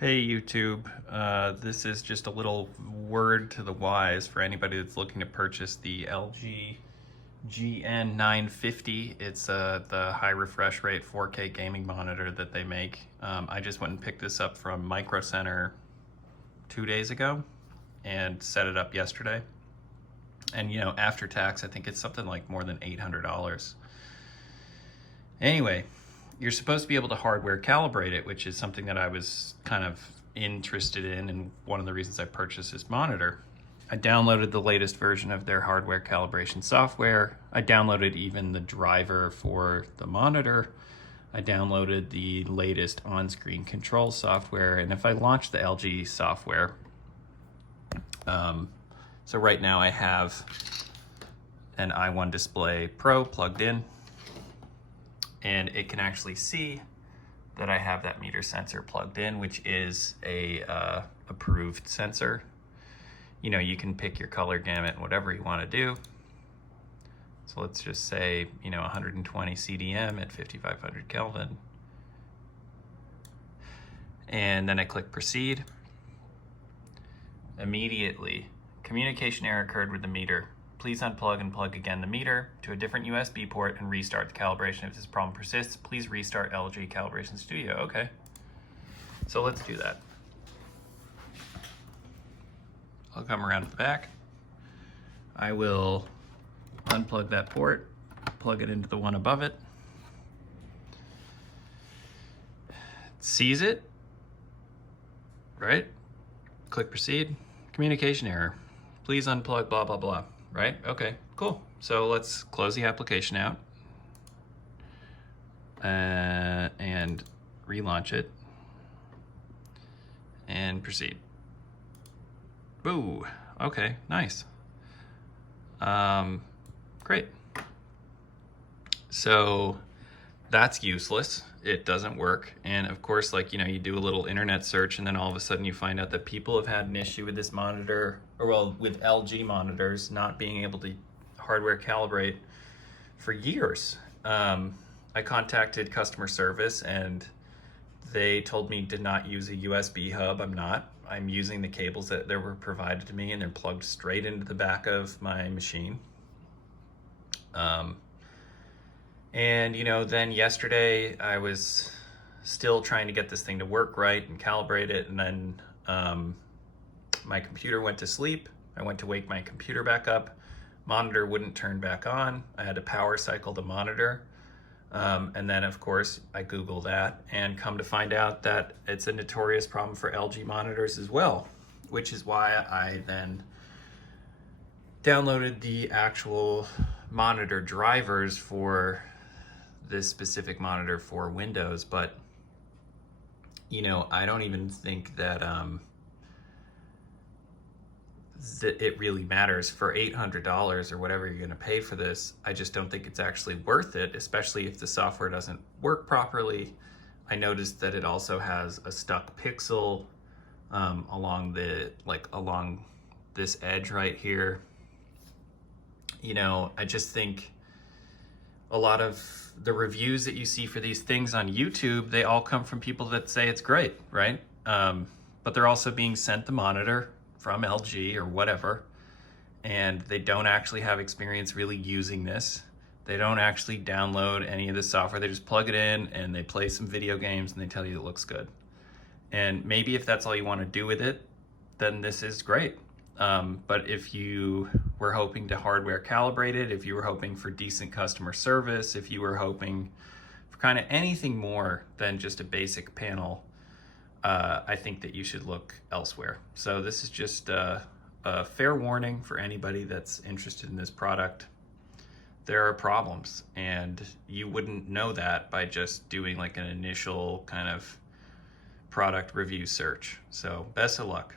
Hey YouTube, this is just a little word to the wise for anybody that's looking to purchase the LG GN950. It's the high refresh rate 4K gaming monitor that they make. I just went and picked this up from Micro Center 2 days ago and set it up yesterday. And you know, after tax, I think it's something like more than $800. Anyway, you're supposed to be able to hardware calibrate it, which is something that I was kind of interested in and one of the reasons I purchased this monitor. I downloaded the latest version of their hardware calibration software. I downloaded even the driver for the monitor. I downloaded the latest on-screen control software, and if I launch the LG software, so right now I have an i1 Display Pro plugged in, and it can actually see that I have that meter sensor plugged in, which is a approved sensor. You know, you can pick your color gamut and whatever you want to do. So let's just say, you know, 120 CDM at 5500 Kelvin. And then I click proceed. Immediately, communication error occurred with the meter. Please unplug and plug again the meter to a different USB port and restart the calibration. If this problem persists, please restart LG Calibration Studio. Okay, so let's do that. I'll come around to the back. I will unplug that port, plug it into the one above it. It sees it, right? Click proceed. Communication error. Please unplug blah, blah, blah. Right? Okay, cool. So let's close the application out and relaunch it and proceed. Boo. Okay, nice. Great. So that's useless. It doesn't work. And of course, like, you know, you do a little internet search and then all of a sudden you find out that people have had an issue with this monitor, or well, with LG monitors not being able to hardware calibrate for years. I contacted customer service and they told me to not use a USB hub. I'm using the cables that were provided to me, and they're plugged straight into the back of my machine. And you know, then yesterday I was still trying to get this thing to work right and calibrate it, and then my computer went to sleep. I went to wake my computer back up. Monitor wouldn't turn back on. I had to power cycle the monitor. And then of course I Googled that and come to find out that it's a notorious problem for LG monitors as well, which is why I then downloaded the actual monitor drivers for this specific monitor for Windows. But you know, I don't even think that that it really matters for $800 or whatever you're going to pay for this. I just don't think it's actually worth it, especially if the software doesn't work properly. I noticed that it also has a stuck pixel along this edge right here. You know, I just think a lot of the reviews that you see for these things on YouTube, they all come from people that say it's great, right? But they're also being sent the monitor from LG or whatever, and they don't actually have experience really using this. They don't actually download any of the software. They just plug it in and they play some video games and they tell you it looks good. And maybe if that's all you want to do with it, then this is great. But if you were hoping to hardware calibrate it, if you were hoping for decent customer service, if you were hoping for kind of anything more than just a basic panel, I think that you should look elsewhere. So this is just a fair warning for anybody that's interested in this product. There are problems, and you wouldn't know that by just doing like an initial kind of product review search. So best of luck.